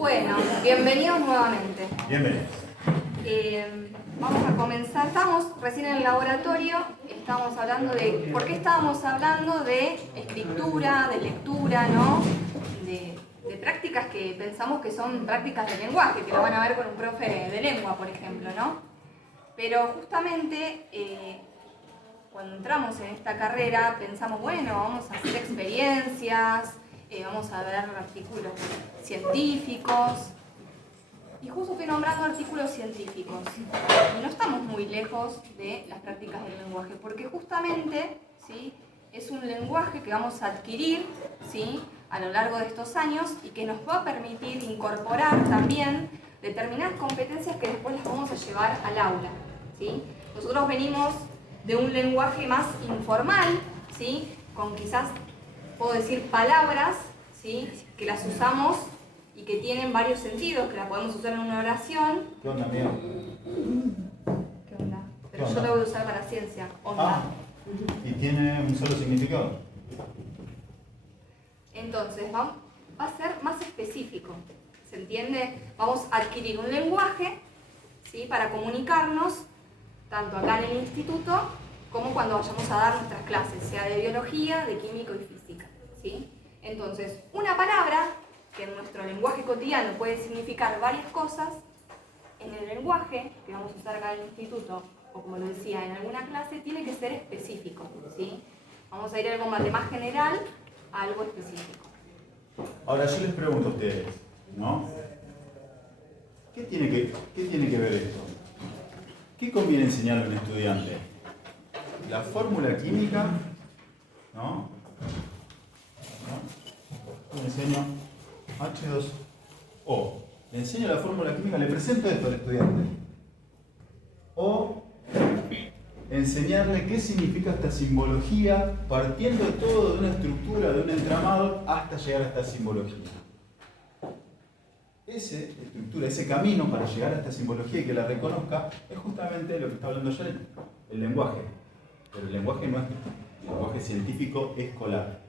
Bueno, bienvenidos nuevamente. Bienvenidos. Vamos a comenzar. Estábamos recién en el laboratorio, estábamos hablando de... ¿Por qué estábamos hablando de escritura, de lectura, ¿no? De prácticas que pensamos que son prácticas de lenguaje, que lo van a ver con un profe de lengua, por ejemplo, ¿no? Pero justamente cuando entramos en esta carrera pensamos, bueno, vamos a hacer experiencias, vamos a ver artículos científicos. Y justo estoy nombrando artículos científicos. Y no estamos muy lejos de las prácticas del lenguaje, porque justamente, ¿sí?, es un lenguaje que vamos a adquirir, ¿sí?, a lo largo de estos años y que nos va a permitir incorporar también determinadas competencias que después las vamos a llevar al aula, ¿sí? Nosotros venimos de un lenguaje más informal, ¿sí?, con quizás, puedo decir, palabras, ¿sí?, que las usamos y que tienen varios sentidos, que las podemos usar en una oración. ¿Qué onda, amigo? ¿Qué onda? Pero yo la voy a usar para ciencia. Onda. ¿Y tiene un solo significado? Entonces, va a ser más específico. ¿Se entiende? Vamos a adquirir un lenguaje, ¿sí?, para comunicarnos, tanto acá en el instituto, como cuando vayamos a dar nuestras clases, sea de biología, de química y física, ¿sí? Entonces, una palabra que en nuestro lenguaje cotidiano puede significar varias cosas, en el lenguaje que vamos a usar acá en el instituto, o como lo decía en alguna clase, tiene que ser específico, ¿sí? Vamos a ir a algo más general a algo específico. Ahora yo les pregunto a ustedes, ¿no? ¿Qué tiene que ver esto? ¿Qué conviene enseñarle a un estudiante? La fórmula química, ¿no? Le enseño H2O. Le enseño la fórmula química, le presento esto al estudiante. O enseñarle qué significa esta simbología, partiendo de todo, de una estructura, de un entramado, hasta llegar a esta simbología. Esa estructura, ese camino para llegar a esta simbología y que la reconozca, es justamente lo que está hablando ya el lenguaje. Pero el lenguaje nuestro, el lenguaje científico escolar.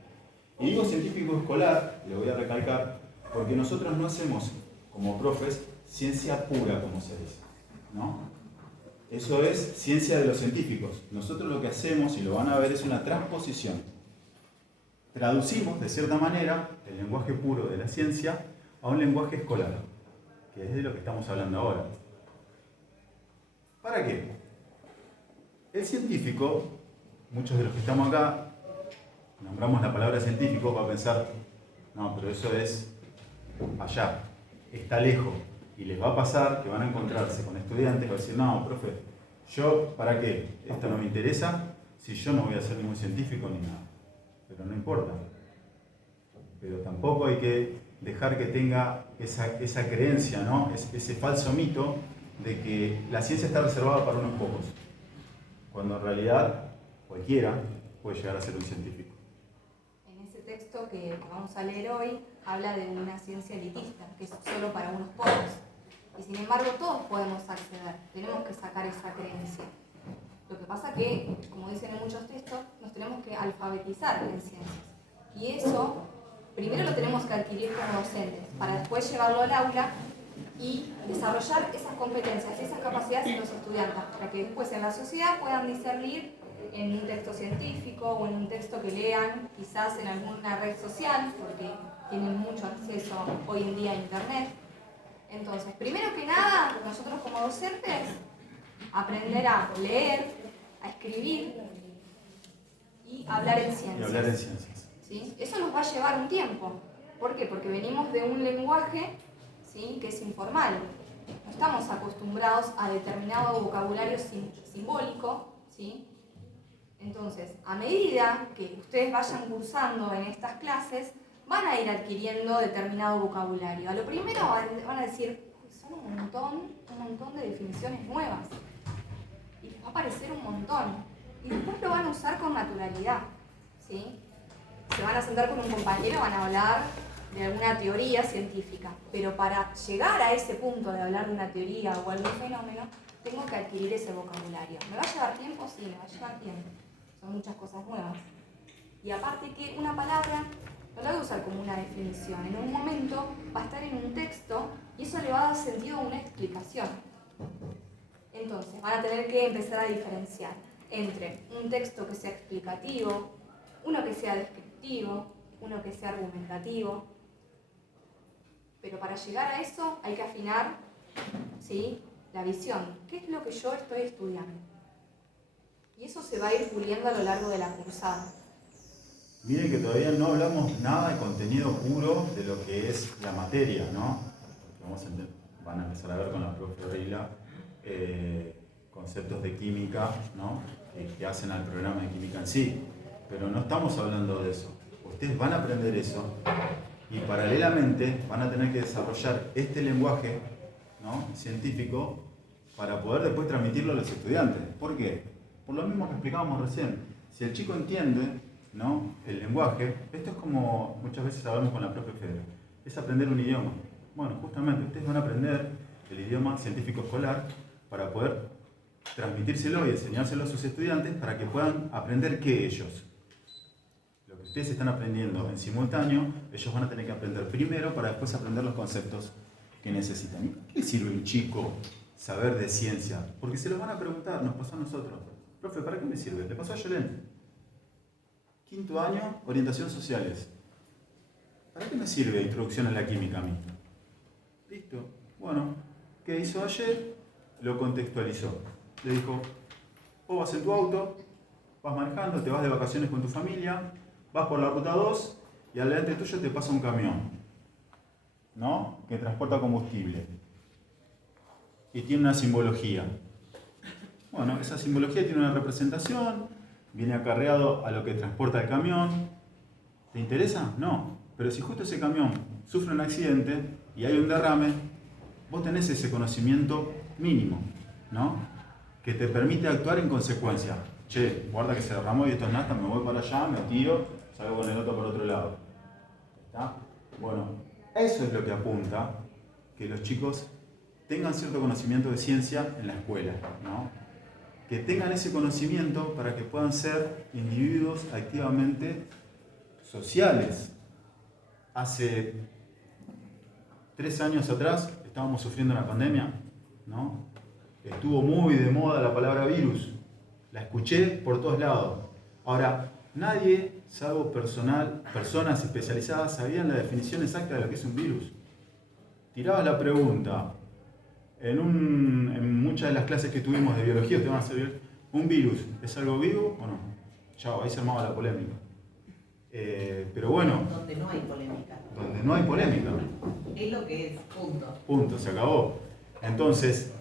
Y digo científico escolar, le voy a recalcar, porque nosotros no hacemos, como profes, ciencia pura, como se dice, ¿no? Eso es ciencia de los científicos. Nosotros lo que hacemos, y lo van a ver, es una transposición. Traducimos, de cierta manera, el lenguaje puro de la ciencia a un lenguaje escolar, que es de lo que estamos hablando ahora. ¿Para qué? El científico, muchos de los que estamos acá, nombramos la palabra científico para pensar, no, pero eso es allá, está lejos. Y les va a pasar que van a encontrarse con estudiantes que van a decir, no, profe, ¿yo para qué? Esto no me interesa si yo no voy a ser ningún científico ni nada. Pero no importa. Pero tampoco hay que dejar que tenga esa creencia, ¿no? Ese falso mito de que la ciencia está reservada para unos pocos. Cuando en realidad cualquiera puede llegar a ser un científico. En ese texto que vamos a leer hoy, habla de una ciencia elitista, que es solo para unos pocos. Y sin embargo todos podemos acceder, tenemos que sacar esa creencia. Lo que pasa que, como dicen en muchos textos, nos tenemos que alfabetizar en ciencias. Y eso, primero lo tenemos que adquirir como docentes, para después llevarlo al aula y desarrollar esas competencias, esas capacidades en los estudiantes, para que después en la sociedad puedan discernir en un texto científico o en un texto que lean, quizás en alguna red social, porque tienen mucho acceso hoy en día a internet. Entonces, primero que nada, nosotros como docentes, aprender a leer, a escribir y hablar en ciencias. Y hablar en ciencias. ¿Sí? Eso nos va a llevar un tiempo. ¿Por qué? Porque venimos de un lenguaje, ¿sí?, que es informal. No estamos acostumbrados a determinado vocabulario simbólico, ¿sí? Entonces, a medida que ustedes vayan cursando en estas clases, van a ir adquiriendo determinado vocabulario. A lo primero van a decir, son un montón de definiciones nuevas. Y les va a parecer un montón. Y después lo van a usar con naturalidad, ¿sí? Se van a sentar con un compañero, van a hablar de alguna teoría científica. Pero para llegar a ese punto de hablar de una teoría o algún fenómeno, tengo que adquirir ese vocabulario. ¿Me va a llevar tiempo? Sí, me va a llevar tiempo. Son muchas cosas nuevas. Y aparte que una palabra no la voy a usar como una definición. En un momento va a estar en un texto y eso le va a dar sentido a una explicación. Entonces, van a tener que empezar a diferenciar entre un texto que sea explicativo, uno que sea descriptivo, uno que sea argumentativo. Pero para llegar a eso hay que afinar, ¿sí?, la visión. ¿Qué es lo que yo estoy estudiando? Y eso se va a ir puliendo a lo largo de la cursada. Miren que todavía no hablamos nada de contenido puro de lo que es la materia, ¿no? Porque van a empezar a ver con la profe Rila conceptos de química, ¿no? Que hacen al programa de química en sí. Pero no estamos hablando de eso. Ustedes van a aprender eso y paralelamente van a tener que desarrollar este lenguaje, ¿no?, científico para poder después transmitirlo a los estudiantes. ¿Por qué? Por lo mismo que explicábamos recién. Si el chico entiende, ¿no?, el lenguaje, esto es como muchas veces hablamos con la profe Fedra, es aprender un idioma. Bueno, justamente ustedes van a aprender el idioma científico escolar para poder transmitírselo y enseñárselo a sus estudiantes para que puedan aprender qué ellos. Lo que ustedes están aprendiendo en simultáneo, ellos van a tener que aprender primero para después aprender los conceptos que necesitan. ¿Qué le sirve a un chico saber de ciencia? Porque se los van a preguntar, nos pasó a nosotros. Profe, ¿para qué me sirve? Le pasó a Yolén. 5º año, orientación sociales. ¿Para qué me sirve introducción a la química a mí? Listo. Bueno, ¿qué hizo ayer? Lo contextualizó. Le dijo, vos vas en tu auto, vas manejando, te vas de vacaciones con tu familia, vas por la ruta 2 y al delante tuyo te pasa un camión, ¿no?, que transporta combustible. Y tiene una simbología. Bueno, esa simbología tiene una representación, viene acarreado a lo que transporta el camión. ¿Te interesa? No. Pero si justo ese camión sufre un accidente y hay un derrame, vos tenés ese conocimiento mínimo, ¿no?, que te permite actuar en consecuencia. Che, guarda que se derramó y esto es nafta, me voy para allá, me tiro, salgo con el otro por otro lado. ¿Está? Bueno, eso es lo que apunta que los chicos tengan cierto conocimiento de ciencia en la escuela, ¿no?, que tengan ese conocimiento para que puedan ser individuos activamente sociales. Hace 3 años atrás estábamos sufriendo una pandemia, ¿no? Estuvo muy de moda la palabra virus. La escuché por todos lados. Ahora, nadie, salvo personas especializadas, sabían la definición exacta de lo que es un virus. Tirabas la pregunta en muchas de las clases que tuvimos de biología, te van a hacer, ¿un virus es algo vivo o no? Chao, ahí se armaba la polémica. Pero bueno. Donde no hay polémica. Donde no hay polémica. Es lo que es, punto. Punto, se acabó. Entonces,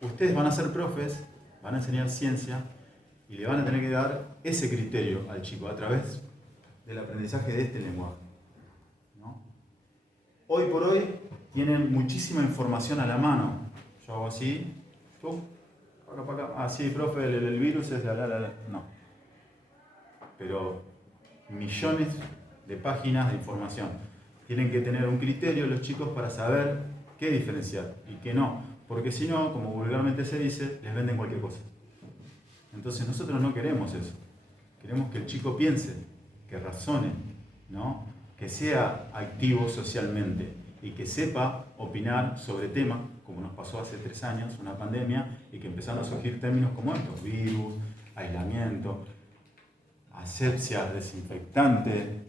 ustedes van a ser profes, van a enseñar ciencia y le van a tener que dar ese criterio al chico a través del aprendizaje de este lenguaje, ¿no? Hoy por hoy tienen muchísima información a la mano. Yo hago así, para acá. Ah, sí, profe, el virus es la. No. Pero millones de páginas de información. Tienen que tener un criterio los chicos para saber qué diferenciar y qué no. Porque si no, como vulgarmente se dice, les venden cualquier cosa. Entonces nosotros no queremos eso. Queremos que el chico piense, que razone, ¿no?, que sea activo socialmente y que sepa opinar sobre temas, como nos pasó hace 3 años, una pandemia, y que empezaron a surgir términos como estos: virus, aislamiento, asepsia, desinfectante,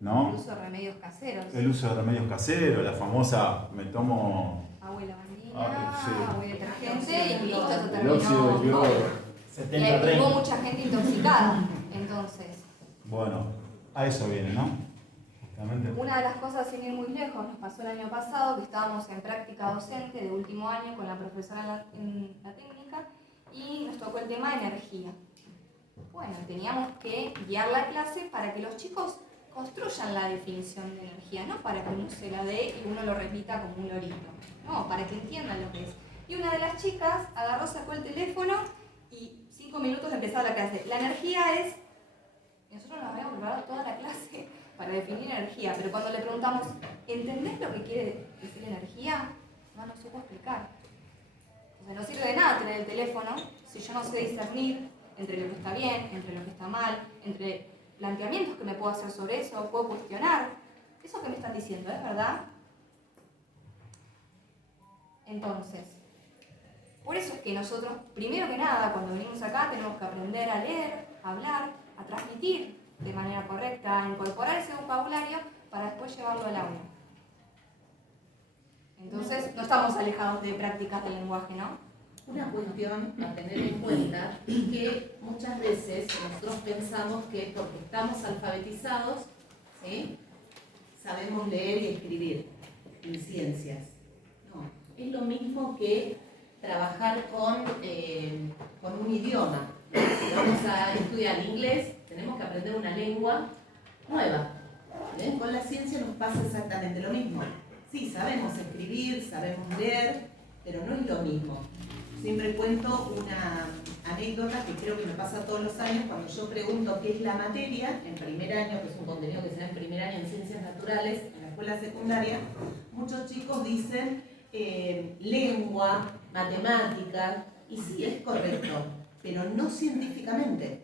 ¿no? El uso de remedios caseros. El uso de remedios caseros, la famosa me tomo Agua y lavandina, sí, agua y detergente y listo, se el terminó. óxido de cloro. Y hubo mucha gente intoxicada, entonces. Bueno, a eso viene, ¿no? Justamente. Una de las cosas, sin ir muy lejos, nos pasó el año pasado, que estábamos en práctica docente de último año con la profesora en la técnica y nos tocó el tema de energía. Bueno, teníamos que guiar la clase para que los chicos construyan la definición de energía, no para que uno se la dé y uno lo repita como un lorito, no, para que entiendan lo que es. Y una de las chicas agarró, sacó el teléfono y 5 minutos empezaba la clase. La energía es... Nosotros nos habíamos preparado toda la clase para definir energía, pero cuando le preguntamos, ¿entendés lo que quiere decir energía? No nos supo explicar. O sea, no sirve de nada tener el teléfono si yo no sé discernir entre lo que está bien, entre lo que está mal, entre planteamientos que me puedo hacer sobre eso, puedo cuestionar. Eso que me están diciendo, ¿es verdad? Entonces, por eso es que nosotros, primero que nada, cuando venimos acá, tenemos que aprender a leer, a hablar, a transmitir de manera correcta, a incorporar ese vocabulario para después llevarlo al aula. Entonces, no estamos alejados de prácticas del lenguaje, ¿no? Una cuestión a tener en cuenta es que muchas veces nosotros pensamos que porque estamos alfabetizados, ¿sí?, sabemos leer y escribir en ciencias. No, es lo mismo que trabajar con un idioma. Si vamos a estudiar inglés, tenemos que aprender una lengua nueva. ¿Bien? Con la ciencia nos pasa exactamente lo mismo. Sí, sabemos escribir, sabemos leer, pero no es lo mismo. Siempre cuento una anécdota que creo que me pasa todos los años cuando yo pregunto qué es la materia en primer año, que es un contenido que se da en primer año en ciencias naturales, en la escuela secundaria. Muchos chicos dicen lengua, matemática, y sí, es correcto, pero no científicamente,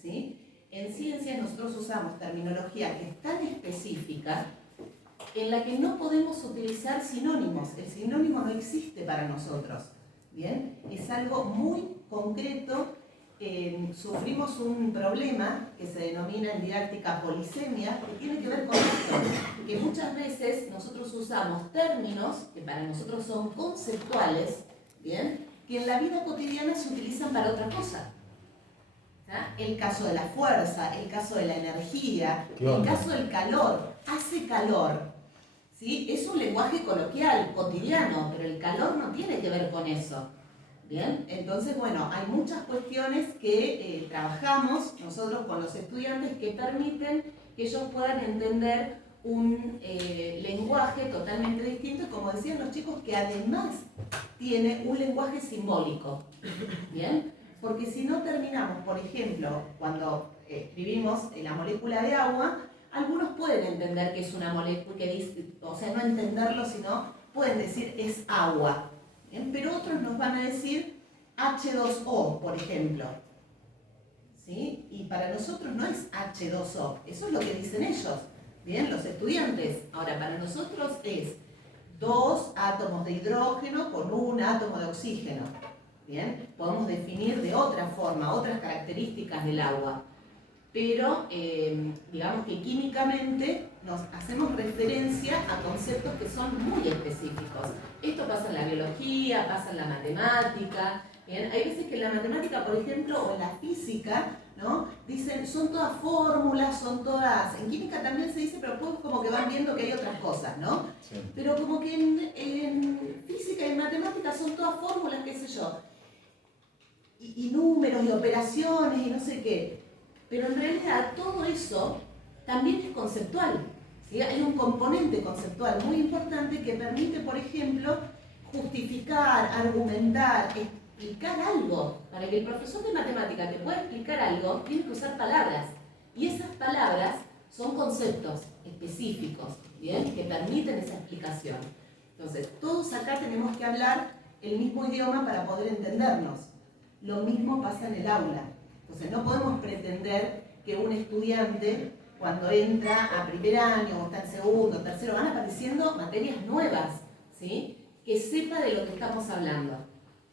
¿sí? En ciencias nosotros usamos terminología que es tan específica en la que no podemos utilizar sinónimos. El sinónimo no existe para nosotros, ¿bien? Es algo muy concreto. Sufrimos un problema que se denomina en didáctica polisemia, que tiene que ver con esto, que muchas veces nosotros usamos términos que para nosotros son conceptuales, ¿bien?, que en la vida cotidiana se utilizan para otra cosa. ¿Ah? El caso de la fuerza, el caso de la energía, el caso del calor. Hace calor, ¿sí? Es un lenguaje coloquial, cotidiano, pero el calor no tiene que ver con eso. Bien, entonces, bueno, hay muchas cuestiones que trabajamos nosotros con los estudiantes que permiten que ellos puedan entender un lenguaje totalmente distinto, y como decían los chicos, que además tiene un lenguaje simbólico. Bien, porque si no terminamos, por ejemplo, cuando escribimos la molécula de agua, algunos pueden entender que es una molécula, o sea, no entenderlo, sino pueden decir es agua. ¿Bien? Pero otros nos van a decir H2O, por ejemplo. ¿Sí? Y para nosotros no es H2O, eso es lo que dicen ellos, ¿bien? Los estudiantes. Ahora, para nosotros es 2 átomos de hidrógeno con 1 átomo de oxígeno. ¿Bien? Podemos definir de otra forma, otras características del agua. Pero, digamos que químicamente nos hacemos referencia a conceptos que son muy específicos. Esto pasa en la biología, pasa en la matemática. ¿Bien? Hay veces que en la matemática, por ejemplo, o en la física, ¿no?, dicen, son todas fórmulas, son todas... En química también se dice, pero después como que van viendo que hay otras cosas, ¿no? Sí. Pero como que en física y en matemática son todas fórmulas, qué sé yo, y números y operaciones y no sé qué. Pero en realidad todo eso también es conceptual, ¿sí? Hay un componente conceptual muy importante que permite, por ejemplo, justificar, argumentar, explicar algo. Para que el profesor de matemática te pueda explicar algo, tiene que usar palabras. Y esas palabras son conceptos específicos, ¿bien?, que permiten esa explicación. Entonces, todos acá tenemos que hablar el mismo idioma para poder entendernos. Lo mismo pasa en el aula. Entonces, no podemos pretender que un estudiante, cuando entra a primer año, o está en segundo, tercero, van apareciendo materias nuevas, ¿sí?, que sepa de lo que estamos hablando.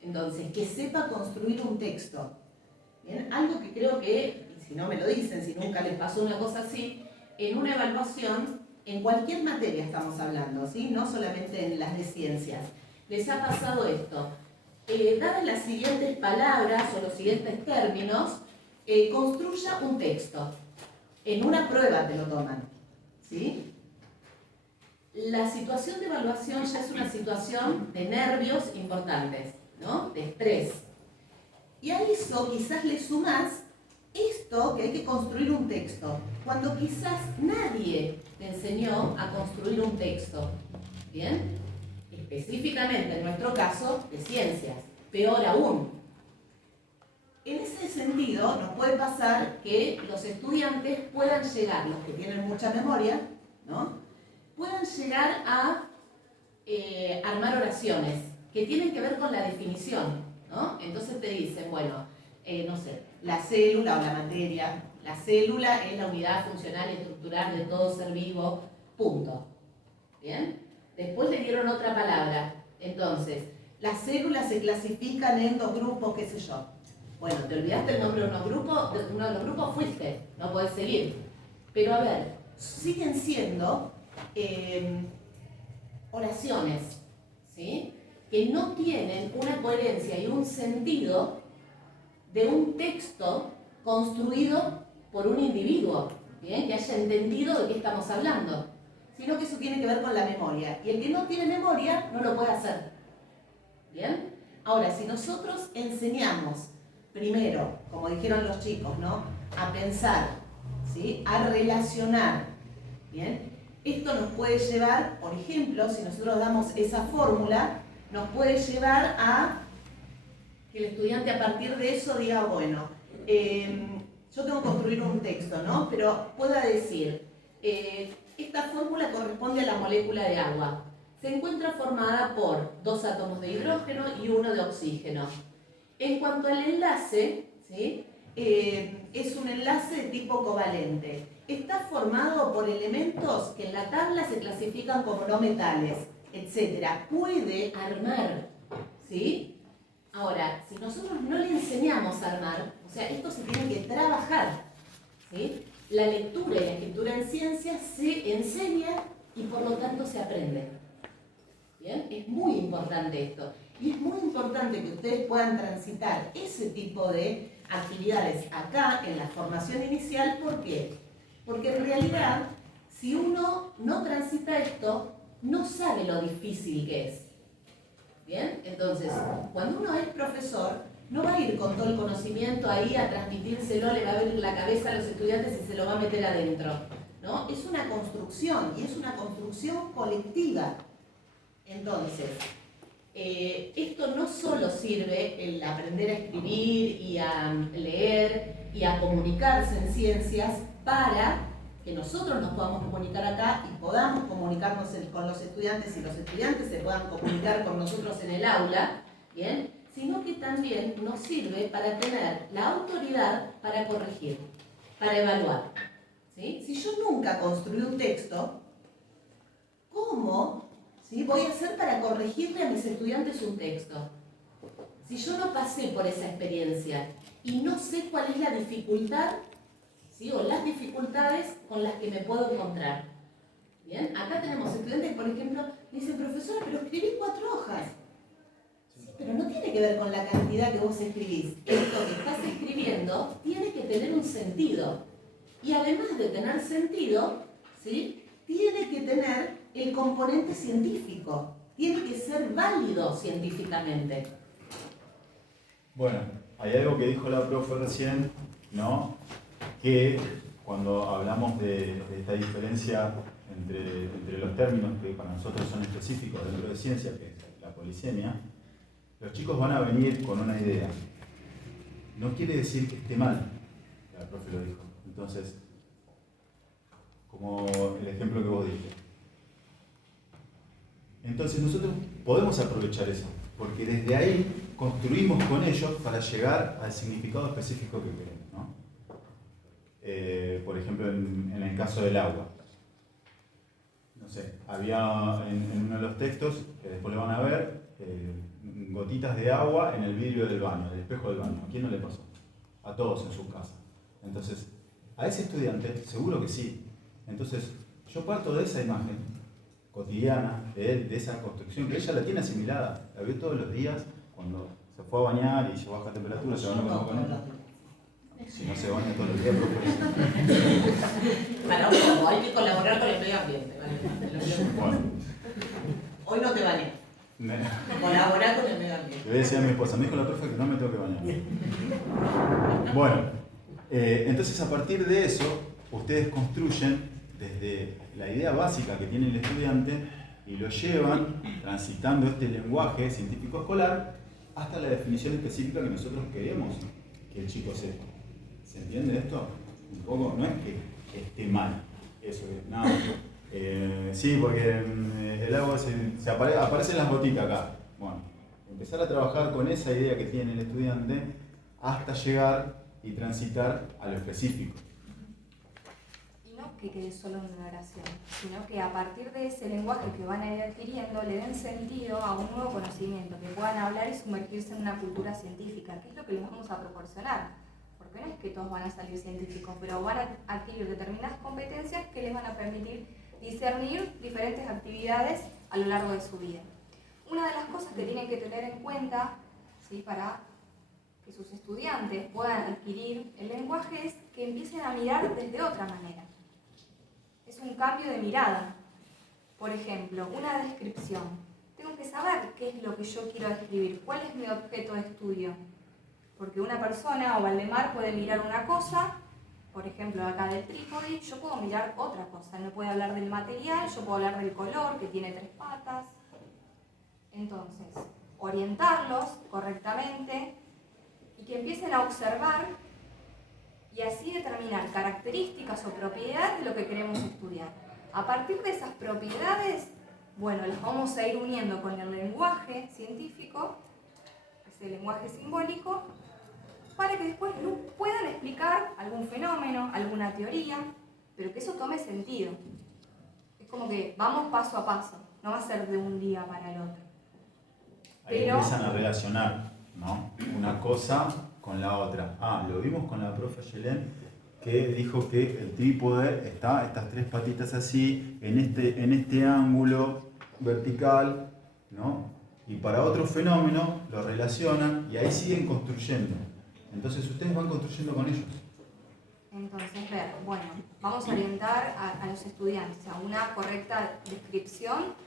Entonces, que sepa construir un texto. ¿Bien? Algo que creo que, si no me lo dicen, si nunca les pasó una cosa así, en una evaluación, en cualquier materia estamos hablando, ¿sí?, no solamente en las de ciencias, les ha pasado esto. Dadas las siguientes palabras o los siguientes términos, construya un texto. En una prueba te lo toman, ¿sí? La situación de evaluación ya es una situación de nervios importantes, ¿no?, de estrés. Y a eso quizás le sumás esto, que hay que construir un texto, cuando quizás nadie te enseñó a construir un texto, ¿bien? Específicamente en nuestro caso de ciencias, peor aún. En ese sentido nos puede pasar que los estudiantes puedan llegar, los que tienen mucha memoria, ¿no?, puedan llegar a armar oraciones que tienen que ver con la definición, ¿no? Entonces te dicen, bueno, no sé, la célula o la materia, La célula es la unidad funcional y estructural de todo ser vivo, punto. ¿Bien? Después le dieron otra palabra. Entonces, las células se clasifican en 2 grupos, qué sé yo. Bueno, te olvidaste el nombre de uno de los grupos, fuiste, no podés seguir. Pero a ver, siguen siendo oraciones, ¿sí? Que no tienen una coherencia y un sentido de un texto construido por un individuo, ¿bien? Que haya entendido de qué estamos hablando, sino que eso tiene que ver con la memoria, y el que no tiene memoria no lo puede hacer, ¿bien? Ahora, si nosotros enseñamos primero, como dijeron los chicos, ¿no? A pensar, ¿sí? A relacionar, ¿bien? Esto nos puede llevar, por ejemplo, si nosotros damos esa fórmula, nos puede llevar a que el estudiante a partir de eso diga, bueno, yo tengo que construir un texto, ¿no? Pero pueda decir, esta fórmula corresponde a la molécula de agua. Se encuentra formada por 2 átomos de hidrógeno y 1 de oxígeno. En cuanto al enlace, ¿sí? Es un enlace de tipo covalente. Está formado por elementos que en la tabla se clasifican como no metales, etc. Puede armar, ¿sí? Ahora, si nosotros no le enseñamos a armar, o sea, esto se tiene que trabajar, ¿sí? La lectura y la escritura en ciencias se enseña y por lo tanto se aprende. ¿Bien? Es muy importante esto. Y es muy importante que ustedes puedan transitar ese tipo de actividades acá en la formación inicial. ¿Por qué? Porque en realidad, si uno no transita esto, no sabe lo difícil que es. ¿Bien? Entonces, cuando uno es profesor, no va a ir con todo el conocimiento ahí a transmitírselo, le va a abrir la cabeza a los estudiantes y se lo va a meter adentro, ¿no? Es una construcción, y es una construcción colectiva. Entonces, esto no solo sirve el aprender a escribir y a leer y a comunicarse en ciencias para que nosotros nos podamos comunicar acá y podamos comunicarnos con los estudiantes y los estudiantes se puedan comunicar con nosotros en el aula, ¿bien? Sino que también nos sirve para tener la autoridad para corregir, para evaluar, ¿sí? Si yo nunca construí un texto, ¿cómo, ¿sí? voy a hacer para corregirle a mis estudiantes un texto? Si yo no pasé por esa experiencia y no sé cuál es la dificultad, ¿sí? O las dificultades con las que me puedo encontrar. Bien, acá tenemos estudiantes que, por ejemplo, dicen, profesora, pero escribí 4 hojas. Sí, pero no tiene que ver con la cantidad que vos escribís. Esto que estás escribiendo tiene que tener un sentido. Y además de tener sentido, ¿sí? Tiene que tener el componente científico. Tiene que ser válido científicamente. Bueno, hay algo que dijo la profe recién, ¿no? Que cuando hablamos de esta diferencia entre los términos que para nosotros son específicos dentro de ciencia, que es la polisemia, los chicos van a venir con una idea. No quiere decir que esté mal, la profe lo dijo. Entonces, como el ejemplo que vos diste. Entonces nosotros podemos aprovechar eso, porque desde ahí construimos con ellos para llegar al significado específico que queremos, ¿no? Por ejemplo, en el caso del agua. No sé, había en uno de los textos, que después lo van a ver, gotitas de agua en el vidrio del baño, del espejo del baño. ¿A quién no le pasó? A todos en su casa. Entonces, a ese estudiante seguro que sí. Entonces, yo parto de esa imagen cotidiana, de esa construcción, que ella la tiene asimilada, la vio todos los días, cuando se fue a bañar y se baja la temperatura, se bañó con agua caliente. Si no se baña todos los días, Para uno, hay que colaborar con el medio ambiente, ¿vale? Bueno. Hoy no te bañé. Colaborar con el medio ambiente. Le voy a decir a mi esposa, me dijo la profe que no me tengo que bañar. Bueno, entonces a partir de eso, ustedes construyen desde la idea básica que tiene el estudiante y lo llevan transitando este lenguaje científico escolar hasta la definición específica que nosotros queremos que el chico sepa. ¿Se entiende esto? Un poco, no es que esté mal eso, no. Sí, porque el agua aparecen las gotitas acá. Bueno, empezar a trabajar con esa idea que tiene el estudiante hasta llegar y transitar a lo específico. que quede solo en una oración, sino que a partir de ese lenguaje que van a ir adquiriendo le den sentido a un nuevo conocimiento, que puedan hablar y sumergirse en una cultura científica, que es lo que les vamos a proporcionar. Porque no es que todos van a salir científicos, pero van a adquirir determinadas competencias que les van a permitir discernir diferentes actividades a lo largo de su vida. Una de las cosas que tienen que tener en cuenta, ¿sí?, para que sus estudiantes puedan adquirir el lenguaje es que empiecen a mirar desde otra manera. Es un cambio de mirada. Por ejemplo, una descripción. Tengo que saber qué es lo que yo quiero describir, cuál es mi objeto de estudio. Porque una persona o Valdemar puede mirar una cosa, por ejemplo acá del trípode, yo puedo mirar otra cosa. Él me puede hablar del material, yo puedo hablar del color, que tiene 3 patas. Entonces, orientarlos correctamente y que empiecen a observar y así determinar características o propiedades de lo que queremos estudiar. A partir de esas propiedades, bueno, las vamos a ir uniendo con el lenguaje científico, ese lenguaje simbólico, para que después puedan explicar algún fenómeno, alguna teoría, pero que eso tome sentido. Es como que vamos paso a paso, no va a ser de un día para el otro. Ahí empiezan a relacionar, ¿no?, una cosa con la otra. Lo vimos con la profe Yelén, que dijo que el trípode está estas 3 patitas así, en este ángulo vertical, ¿no? Y para otro fenómeno lo relacionan y ahí siguen construyendo. Entonces ustedes van construyendo con ellos. Entonces, bueno, vamos a orientar a los estudiantes a una correcta descripción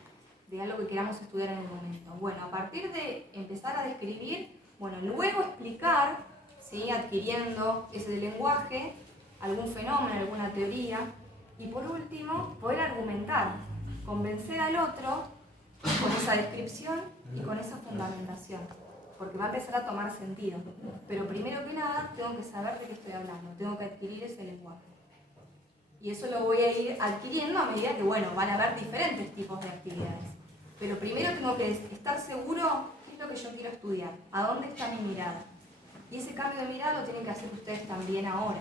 de algo que queramos estudiar en el momento. Bueno, a partir de empezar a describir, bueno, luego explicar, ¿sí?, adquiriendo ese lenguaje, algún fenómeno, alguna teoría, y por último, poder argumentar, convencer al otro con esa descripción y con esa fundamentación, porque va a empezar a tomar sentido. Pero primero que nada, tengo que saber de qué estoy hablando, tengo que adquirir ese lenguaje. Y eso lo voy a ir adquiriendo a medida que, bueno, van a haber diferentes tipos de actividades. Pero primero tengo que estar seguro qué es lo que yo quiero estudiar, a dónde está mi mirada. Y ese cambio de mirada lo tienen que hacer ustedes también ahora.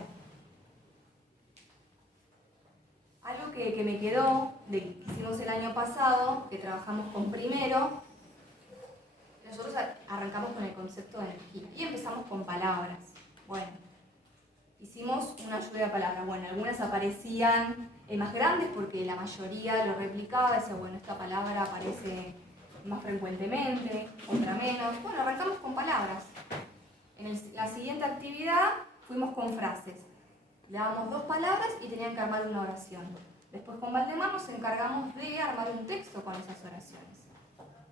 Algo que me quedó de que hicimos el año pasado, que trabajamos con primero, nosotros arrancamos con el concepto de energía y empezamos con palabras. Bueno, hicimos una lluvia de palabras. Bueno, algunas aparecían más grandes porque la mayoría lo replicaba, decía, bueno, esta palabra aparece más frecuentemente, otra menos. Bueno, arrancamos con palabras. En la siguiente actividad fuimos con frases. Le dábamos 2 palabras y tenían que armar una oración. Después con Valdemar nos encargamos de armar un texto con esas oraciones.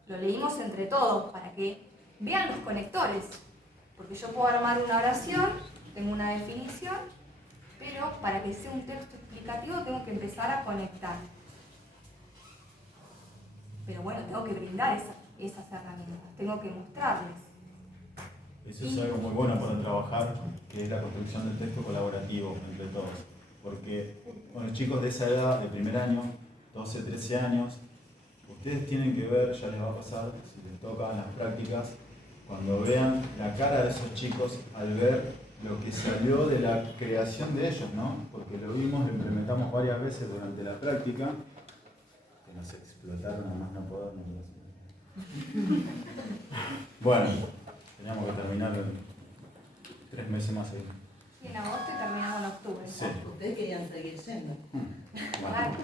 Lo leímos entre todos para que vean los conectores. Porque yo puedo armar una oración, tengo una definición, pero para que sea un texto explicativo tengo que empezar a conectar. Pero bueno, tengo que brindar esas herramientas, tengo que mostrarles. Eso es algo muy bueno para trabajar, que es la construcción del texto colaborativo entre todos. Porque con los chicos de esa edad, de primer año, 12, 13 años, ustedes tienen que ver, ya les va a pasar, si les tocan las prácticas, cuando vean la cara de esos chicos al ver lo que salió de la creación de ellos, ¿no? Porque lo vimos, lo implementamos varias veces durante la práctica, que nos explotaron a más no poder. Bueno, teníamos que terminar en 3 meses más ahí. Sí, en agosto y terminamos en octubre. Sí. Ustedes querían seguir yendo. Bueno.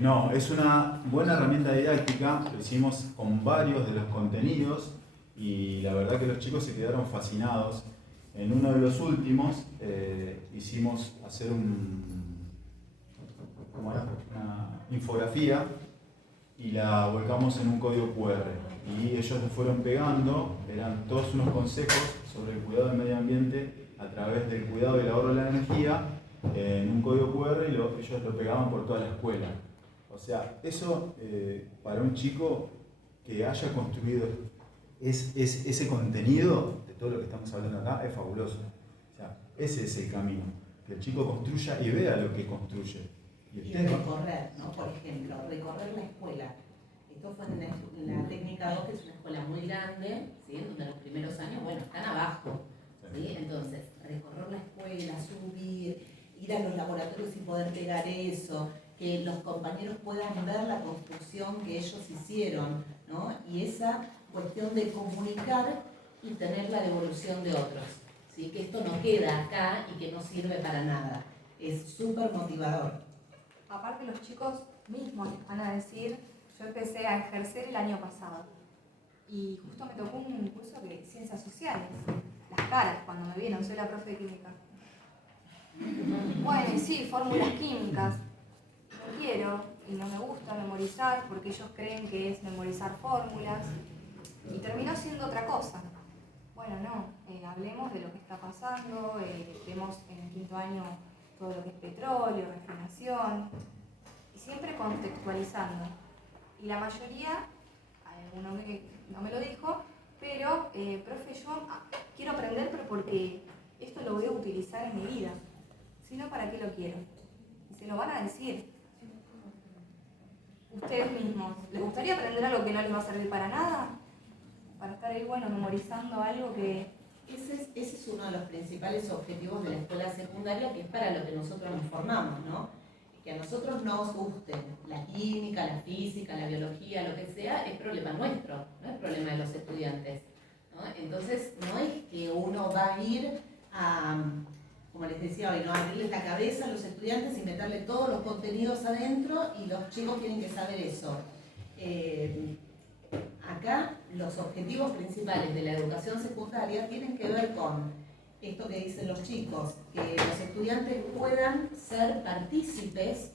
No, es una buena herramienta didáctica, lo hicimos con varios de los contenidos y la verdad que los chicos se quedaron fascinados. En uno de los últimos hicimos hacer una infografía y la volcamos en un código QR. Y ellos lo fueron pegando, eran todos unos consejos sobre el cuidado del medio ambiente a través del cuidado y el ahorro de la energía en un código QR y ellos lo pegaban por toda la escuela. O sea, eso para un chico que haya construido ese contenido de todo lo que estamos hablando acá es fabuloso. O sea, ese es el camino, que el chico construya y vea lo que construye. Y recorrer, ¿no? Por ejemplo, recorrer la escuela. Esto fue en la técnica 2, que es una escuela muy grande, ¿sí? Donde los primeros años, bueno, están abajo, ¿sí? Entonces, recorrer la escuela, subir, ir a los laboratorios y poder pegar eso, que los compañeros puedan ver la construcción que ellos hicieron, ¿no? Y esa cuestión de comunicar y tener la devolución de otros, ¿sí? Que esto no queda acá y que no sirve para nada. Es súper motivador. Aparte los chicos mismos les van a decir, yo empecé a ejercer el año pasado y justo me tocó un curso de ciencias sociales, las caras cuando me vieron, soy la profe de química. Bueno, y sí, fórmulas químicas, no quiero y no me gusta memorizar porque ellos creen que es memorizar fórmulas y terminó siendo otra cosa. Bueno, no, hablemos de lo que está pasando, vemos en el quinto año todo lo que es petróleo, refinación, y siempre contextualizando. Y la mayoría, alguno no me lo dijo, pero, profe, yo quiero aprender, pero porque esto lo voy a utilizar en mi vida. Si no, ¿para qué lo quiero? Y se lo van a decir. Ustedes mismos, ¿les gustaría aprender algo que no les va a servir para nada? Para estar ahí, bueno, memorizando algo que... Ese es uno de los principales objetivos de la escuela secundaria, que es para lo que nosotros nos formamos, ¿no? Que a nosotros nos guste la química, la física, la biología, lo que sea, es problema nuestro, no es problema de los estudiantes, ¿no? Entonces, no es que uno va a ir a, como les decía hoy, ¿no? A abrirles la cabeza a los estudiantes y meterle todos los contenidos adentro y los chicos tienen que saber eso. Acá los objetivos principales de la educación secundaria tienen que ver con esto que dicen los chicos, que los estudiantes puedan ser partícipes,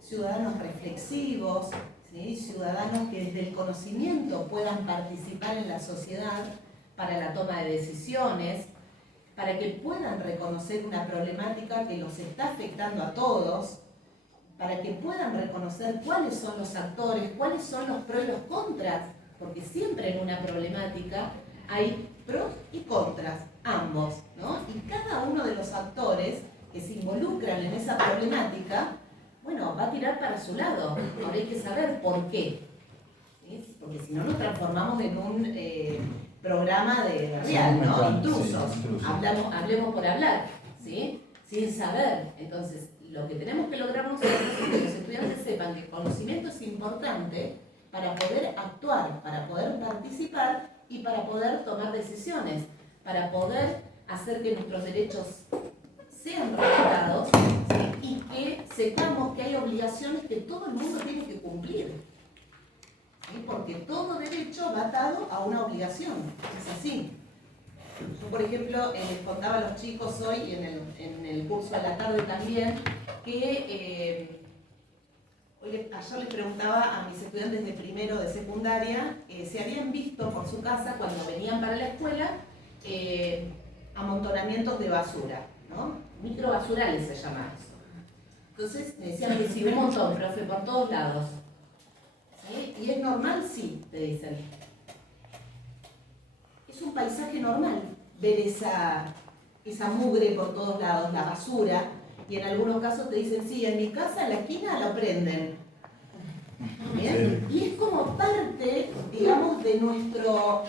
ciudadanos reflexivos, ¿sí? Ciudadanos que desde el conocimiento puedan participar en la sociedad para la toma de decisiones, para que puedan reconocer una problemática que los está afectando a todos, para que puedan reconocer cuáles son los actores, cuáles son los pros y los contras, porque siempre en una problemática hay pros y contras, ambos, ¿no? Y cada uno de los actores que se involucran en esa problemática, bueno, va a tirar para su lado. Ahora hay que saber por qué, ¿sí? Porque si no nos transformamos en un programa de real, ¿no? Intrusos. Hablemos por hablar, ¿sí? Sin saber. Entonces, lo que tenemos que lograr nosotros es que los estudiantes sepan que el conocimiento es importante para poder actuar, para poder participar y para poder tomar decisiones, para poder hacer que nuestros derechos sean respetados, ¿sí? Y que sepamos que hay obligaciones que todo el mundo tiene que cumplir, ¿sí? Porque todo derecho va atado a una obligación, es así. Yo, por ejemplo, les contaba a los chicos hoy, en el curso de la tarde también, que ayer les preguntaba a mis estudiantes de primero de secundaria si habían visto por su casa, cuando venían para la escuela, amontonamientos de basura, ¿no? Microbasurales se llama eso. Entonces me decían que sí, un montón, profe, por todos lados. ¿Sí? ¿Y es normal? Sí, te dicen. Es un paisaje normal ver esa mugre por todos lados, la basura. Y en algunos casos te dicen, sí, en mi casa, en la esquina, lo prenden. ¿Bien? Y es como parte, digamos, de nuestro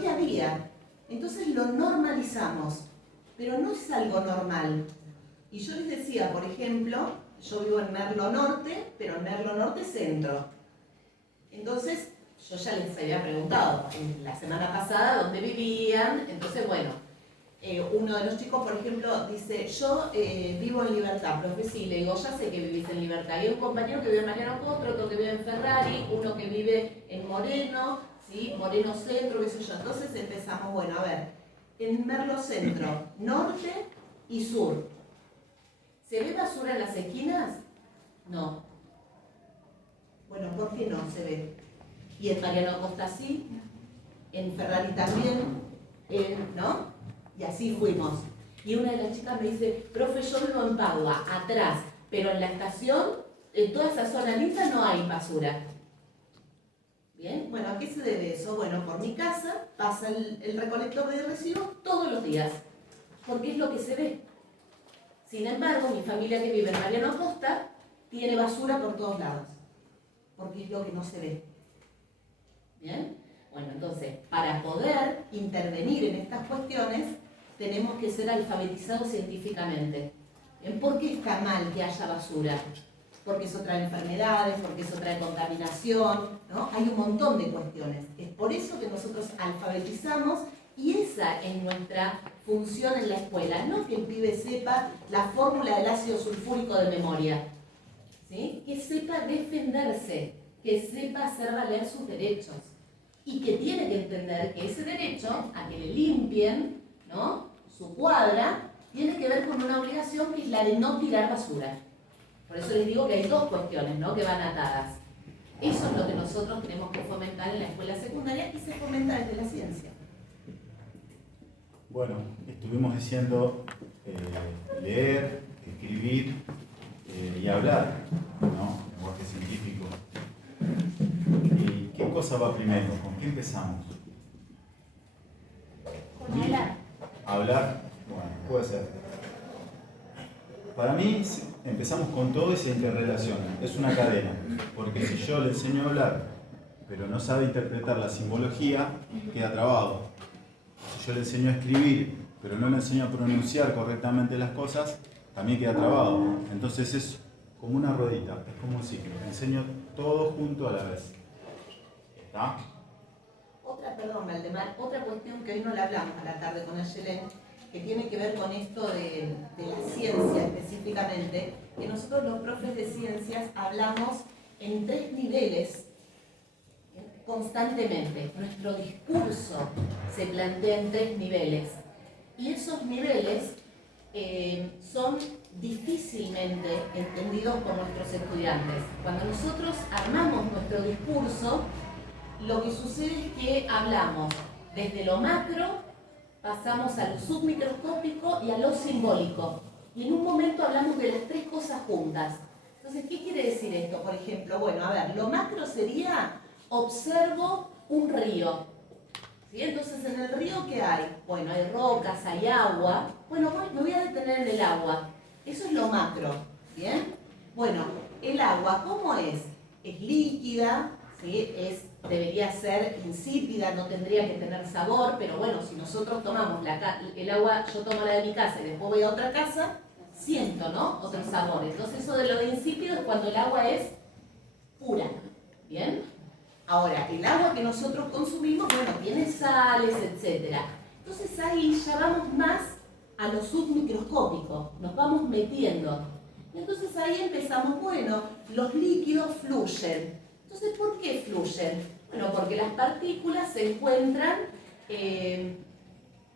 día a día. Entonces lo normalizamos, pero no es algo normal. Y yo les decía, por ejemplo, yo vivo en Merlo Norte, pero en Merlo Norte Centro. Entonces, yo ya les había preguntado la semana pasada dónde vivían. Entonces, bueno, uno de los chicos, por ejemplo, dice, yo vivo en Libertad, profe, sí, le digo, ya sé que vivís en Libertad. Y hay un compañero que vive en Mariano Cotro, otro que vive en Ferrari, uno que vive en Moreno, ¿sí? Moreno Centro, qué sé yo. Entonces empezamos, bueno, a ver, en Merlo Centro, norte y sur. ¿Se ve basura en las esquinas? No. Bueno, ¿por qué no se ve? Y en Mariano Costa sí, en Ferrari también, ¿no? Y así fuimos. Y una de las chicas me dice, profe, yo vivo en Padua, atrás, pero en la estación, en toda esa zona linda no hay basura. ¿Bien? Bueno, ¿a qué se debe eso? Bueno, por mi casa pasa el recolector de residuos todos los días, porque es lo que se ve. Sin embargo, mi familia que vive en Mariano Costa tiene basura por todos lados, porque es lo que no se ve. ¿Bien? Bueno, entonces, para poder intervenir en estas cuestiones, tenemos que ser alfabetizados científicamente. ¿Por qué está mal que haya basura? Porque eso trae enfermedades, porque eso trae contaminación, ¿no? Hay un montón de cuestiones. Es por eso que nosotros alfabetizamos y esa es nuestra función en la escuela, no que el pibe sepa la fórmula del ácido sulfúrico de memoria, ¿sí? Que sepa defenderse, que sepa hacer valer sus derechos y que tiene que entender que ese derecho a que le limpien, ¿no?, su cuadra tiene que ver con una obligación que es la de no tirar basura. Por eso les digo que hay dos cuestiones, ¿no?, que van atadas. Eso es lo que nosotros tenemos que fomentar en la escuela secundaria y se fomenta desde la ciencia. Bueno, estuvimos diciendo leer, escribir y hablar, ¿no? Lenguaje científico. ¿Y qué cosa va primero? ¿Con qué empezamos? Con hablar. Hablar, bueno, puede ser. Para mí empezamos con todo y se interrelaciona, es una cadena, porque si yo le enseño a hablar, pero no sabe interpretar la simbología, queda trabado. Si yo le enseño a escribir, pero no le enseño a pronunciar correctamente las cosas, también queda trabado. Entonces es como una ruedita, es como un ciclo, enseño todo junto a la vez. ¿Está? Perdón, Valdemar, otra cuestión que hoy no la hablamos a la tarde con Ayelen, que tiene que ver con esto de la ciencia específicamente, que nosotros los profes de ciencias hablamos en 3 niveles constantemente. Nuestro discurso se plantea en 3 niveles y esos niveles son difícilmente entendidos por nuestros estudiantes. Cuando nosotros armamos nuestro discurso, lo que sucede es que hablamos desde lo macro, pasamos a lo submicroscópico y a lo simbólico. Y en un momento hablamos de las 3 cosas juntas. Entonces, ¿qué quiere decir esto? Por ejemplo, bueno, a ver, lo macro sería, observo un río. ¿Sí? Entonces, en el río, ¿qué hay? Bueno, hay rocas, hay agua. Bueno, me voy a detener en el agua. Eso es lo macro, ¿bien? Bueno, el agua, ¿cómo es? Es líquida, ¿sí? Debería ser insípida, no tendría que tener sabor, pero bueno, si nosotros tomamos el agua, yo tomo la de mi casa y después voy a otra casa, siento, ¿no?, otro sabor. Entonces eso de lo de insípido es cuando el agua es pura, ¿bien? Ahora, el agua que nosotros consumimos, bueno, tiene sales, etc. Entonces ahí ya vamos más a lo submicroscópico, nos vamos metiendo. Y entonces ahí empezamos, bueno, los líquidos fluyen. Entonces, ¿por qué fluyen? Bueno, porque las partículas se encuentran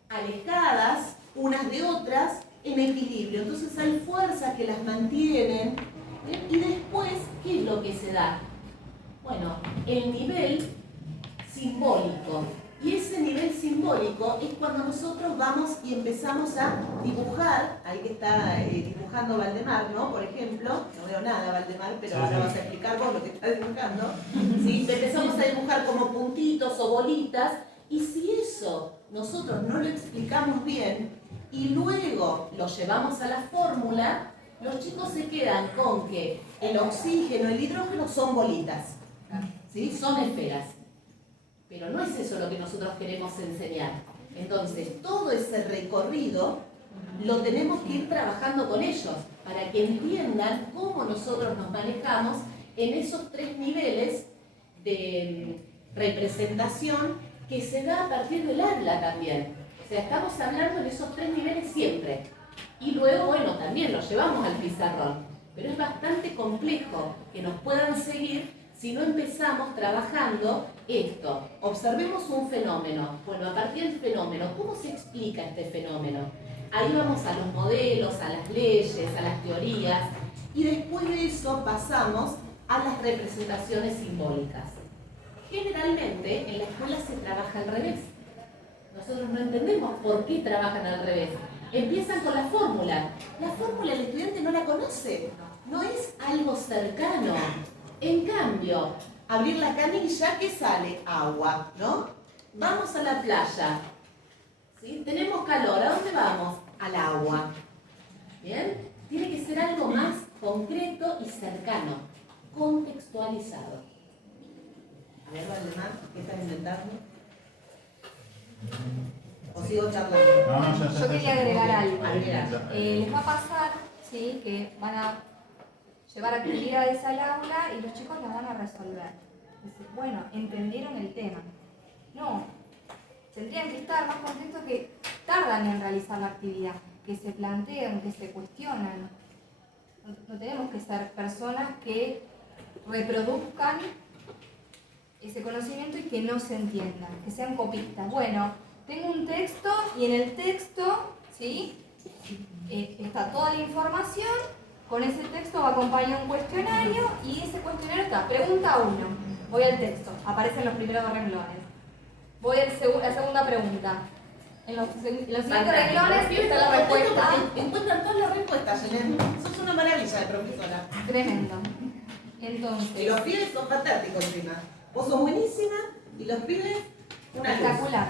alejadas unas de otras en equilibrio. Entonces hay fuerzas que las mantienen. Y después, ¿qué es lo que se da? Bueno, el nivel simbólico. Y ese nivel simbólico es cuando nosotros vamos y empezamos a dibujar, ahí que está dibujando Valdemar, ¿no? Por ejemplo, no veo nada, Valdemar, pero ahora vas a explicar vos lo que estás dibujando. ¿Sí? Empezamos a dibujar como puntitos o bolitas, y si eso nosotros no lo explicamos bien y luego lo llevamos a la fórmula, los chicos se quedan con que el oxígeno y el hidrógeno son bolitas, ¿sí? Son esferas. Pero no es eso lo que nosotros queremos enseñar. Entonces, todo ese recorrido lo tenemos que ir trabajando con ellos para que entiendan cómo nosotros nos manejamos en esos 3 niveles de representación que se da a partir del habla también. O sea, estamos hablando de esos 3 niveles siempre. Y luego, bueno, también lo llevamos al pizarrón. Pero es bastante complejo que nos puedan seguir si no empezamos trabajando esto. Observemos un fenómeno. Bueno, a partir del fenómeno, ¿cómo se explica este fenómeno? Ahí vamos a los modelos, a las leyes, a las teorías, y después de eso pasamos a las representaciones simbólicas. Generalmente en la escuela se trabaja al revés. Nosotros no entendemos por qué trabajan al revés. Empiezan con la fórmula. La fórmula el estudiante no la conoce, no es algo cercano. En cambio, abrir la canilla, ¿qué sale? Agua, ¿no? Vamos a la playa, ¿sí? Tenemos calor, ¿a dónde vamos? Al agua. ¿Bien? Tiene que ser algo más concreto y cercano, contextualizado. A ver, Valdemar, ¿qué estás inventando? O sigo charlando? Yo quería agregar algo. Agregar. Les va a pasar, ¿sí?, que van a llevar actividades al aula y los chicos las van a resolver. Dice, bueno, entendieron el tema. No, tendrían que estar más contentos que tardan en realizar la actividad, que se plantean, que se cuestionan. No tenemos que ser personas que reproduzcan ese conocimiento y que no se entiendan, que sean copistas. Bueno, tengo un texto y en el texto, ¿sí?, está toda la información, con ese texto va acompañado un cuestionario y ese cuestionario está, pregunta 1, voy al texto, aparecen los primeros renglones. Voy a la segunda pregunta. En los siguientes renglones está la respuesta. Encuentran todas las respuestas, Yelén. Sos una maravilla de profesora. Tremendo. Entonces, Y los pibes son fantásticos encima. Vos sos buenísima y los pibes una luz. espectacular.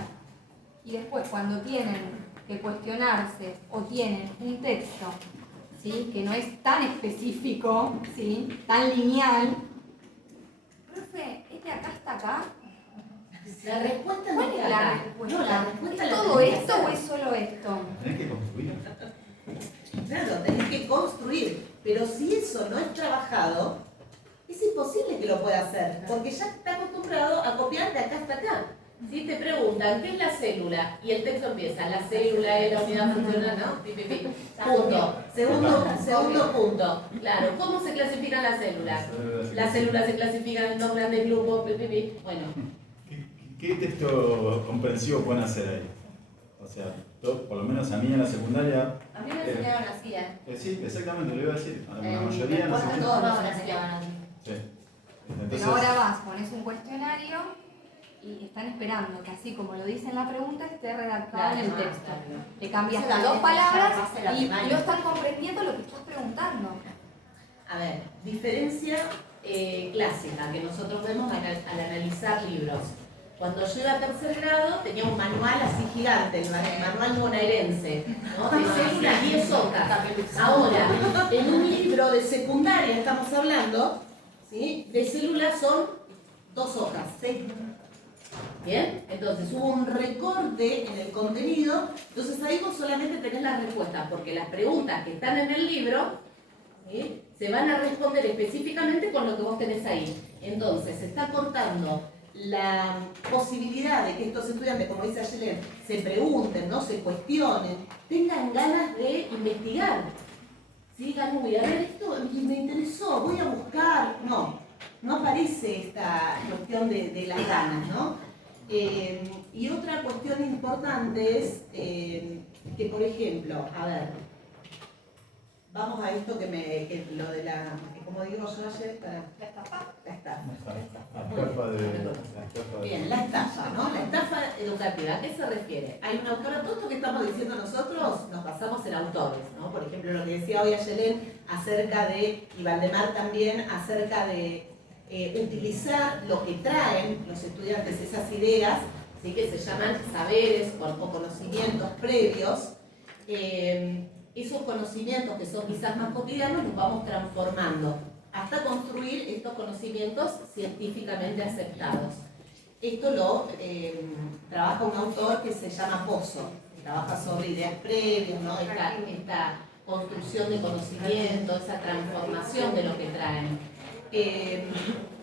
Y después, cuando tienen que cuestionarse o tienen un texto, ¿sí?, que no es tan específico, ¿sí?, tan lineal, profe, ¿es de acá hasta acá? La respuesta no ¿Cuál es está la acá. respuesta? No, la respuesta ¿Es la todo tenés que esto hacer. o es solo esto? Tenés que construir. Claro, tenés que construir. Pero si eso no es trabajado, es imposible que lo pueda hacer. Porque ya está acostumbrado a copiar de acá hasta acá. Si te preguntan, ¿qué es la célula? Y el texto empieza, la célula es la unidad funcional, ¿no? Pi, pi, pi. Punto. Segundo punto. Claro, ¿cómo se clasifican las células? Las células se clasifican en dos grandes grupos, pi, pi, pi. Bueno, ¿Qué texto comprensivo pueden hacer ahí? O sea, por lo menos a mí en la secundaria. A mí me enseñaron así, ¿eh? Sí, exactamente, lo iba a decir. A la mayoría no se Todos entiende. nos enseñaban así. Sí. Pero Entonces, ahora vas, pones un cuestionario y están esperando que así como lo dice en la pregunta esté redactado en el texto. Le cambias Esa es las la dos palabras esa es la y primaria. no están comprendiendo lo que estás preguntando. A ver, diferencia clásica que nosotros vemos al analizar libros. Cuando yo iba a tercer grado tenía un manual así gigante, el manual bonaerense, ¿no? De células 10 hojas. Ahora, en un libro de secundaria estamos hablando, ¿sí?, de células son 2 hojas. ¿sí? ¿Bien? Entonces hubo un Recorte en el contenido, entonces ahí vos solamente tenés las respuestas, porque las preguntas que están en el libro, ¿sí?, se van a responder específicamente con lo que vos tenés ahí. Entonces se está cortando la posibilidad de que estos estudiantes, como dice Ayelen, se pregunten, ¿no?, se cuestionen, tengan ganas de investigar. ¿Sí? Digan, uy, a ver, esto me interesó, voy a buscar. No aparece esta cuestión de las ganas, ¿no? Y otra cuestión importante es que, por ejemplo, a ver, vamos a esto que lo de la, como digo yo ayer, para la estafa. la estafa de. Bien, la estafa, ¿no? La estafa educativa, ¿a qué se refiere? Hay un autor, a todo esto que estamos diciendo nosotros, nos basamos en autores, ¿no? Por ejemplo, lo que decía hoy Ayelen acerca de, y Valdemar también, acerca de utilizar lo que traen los estudiantes, esas ideas, ¿sí?, que se llaman saberes o conocimientos previos. Esos conocimientos que son quizás más cotidianos los vamos transformando hasta construir estos conocimientos científicamente aceptados. Esto lo trabaja un autor que se llama Pozo, que trabaja sobre ideas previas, ¿no?, esta construcción de conocimiento, esa transformación de lo que traen.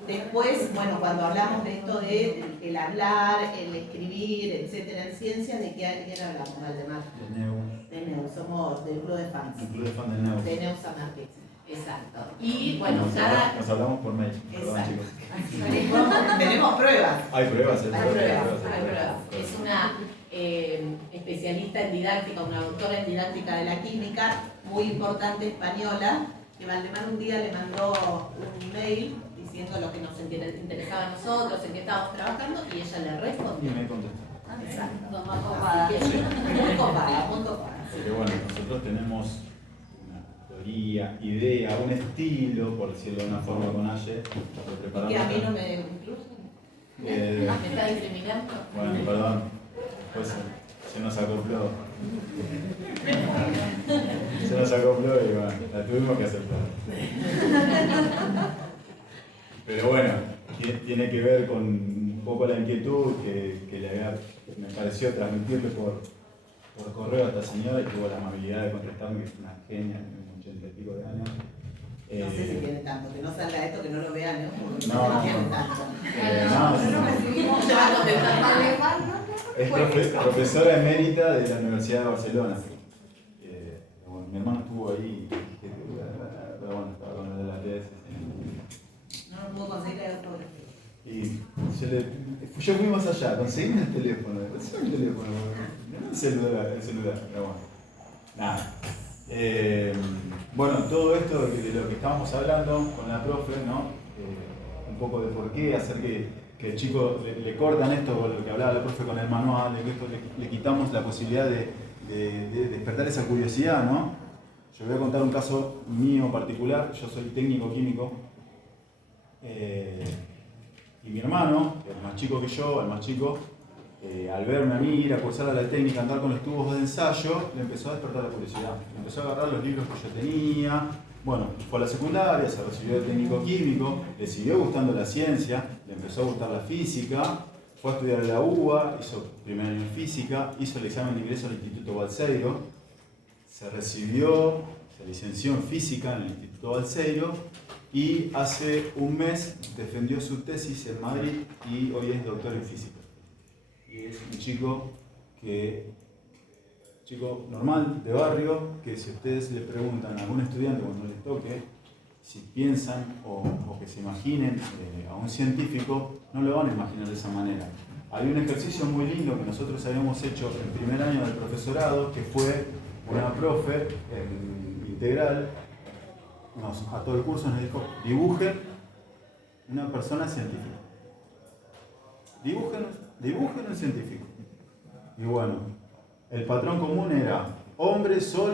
Después, bueno, cuando hablamos de esto del hablar, el escribir, etcétera, en ciencias, ¿de quién hablamos, Valdemar? De Neus, somos del club de fans. El club de fan de Neus. De Neus San Martín. Exacto. Y bueno, Nos hablamos por mail. Perdón, Exacto. chicos. Tenemos pruebas. Hay pruebas, Hay pruebas. Es una especialista en didáctica, una doctora en didáctica de la química, muy importante española, que Valdemar un día le mandó un mail diciendo lo que nos interesaba a nosotros, en qué estábamos trabajando, y ella le Y respondió. me contestó. Exacto. Más copada. Así que, muy copada, muy copada. Así que bueno, nosotros tenemos una teoría, idea, un estilo, por decirlo de una forma con Aye, lo preparamos. Que a mí no me incluyen. ¿me está discriminando? Bueno, perdón, pues se nos acopló. Se nos acopló y bueno, la tuvimos que aceptar. Pero bueno, tiene que ver con un poco la inquietud que me pareció transmitirle por correo a esta señora y tuvo la amabilidad de contestarme, que es una genia, tiene 80 y pico de años. No sé si tiene tanto, que no salga esto, que no lo vean, ¿no? Porque No. no tiene tanto. No, recibimos ya es profesora emérita de la Universidad de Barcelona. Bueno, mi hermano estuvo ahí, pero bueno, estaba con lo de la tesis. No lo puedo conseguir el autógrafo. Y yo fui más allá, conseguime el teléfono, no el celular, pero bueno, nada. Bueno, todo esto de lo que estábamos hablando con la profe, ¿no? Un poco de por qué hacer que el chico le cortan esto con lo que hablaba la profe con el manual, de que esto le quitamos la posibilidad de despertar esa curiosidad, ¿no? Yo voy a contar un caso mío particular. Yo soy técnico químico y mi hermano, que es más chico que yo, el más chico, al verme a mí ir a cursar a la técnica, andar con los tubos de ensayo, le empezó a despertar la curiosidad. Empezó a agarrar los libros que yo tenía. Bueno, fue a la secundaria, se recibió de técnico químico, le siguió gustando la ciencia, le empezó a gustar la física, fue a estudiar en la UBA, hizo primer año en física, hizo el examen de ingreso al Instituto Balseiro, se recibió, se licenció en física en el Instituto Balseiro y hace un mes defendió su tesis en Madrid y hoy es doctor en física. Y es un chico normal, de barrio, que si ustedes le preguntan a algún estudiante cuando les toque, si piensan o que se imaginen a un científico, no lo van a imaginar de esa manera. Hay un ejercicio muy lindo que nosotros habíamos hecho en primer año del profesorado, que fue una profe integral, a todo el curso nos dijo, dibujen una persona científica. Dibujen un científico. Y bueno, el patrón común era hombre solo,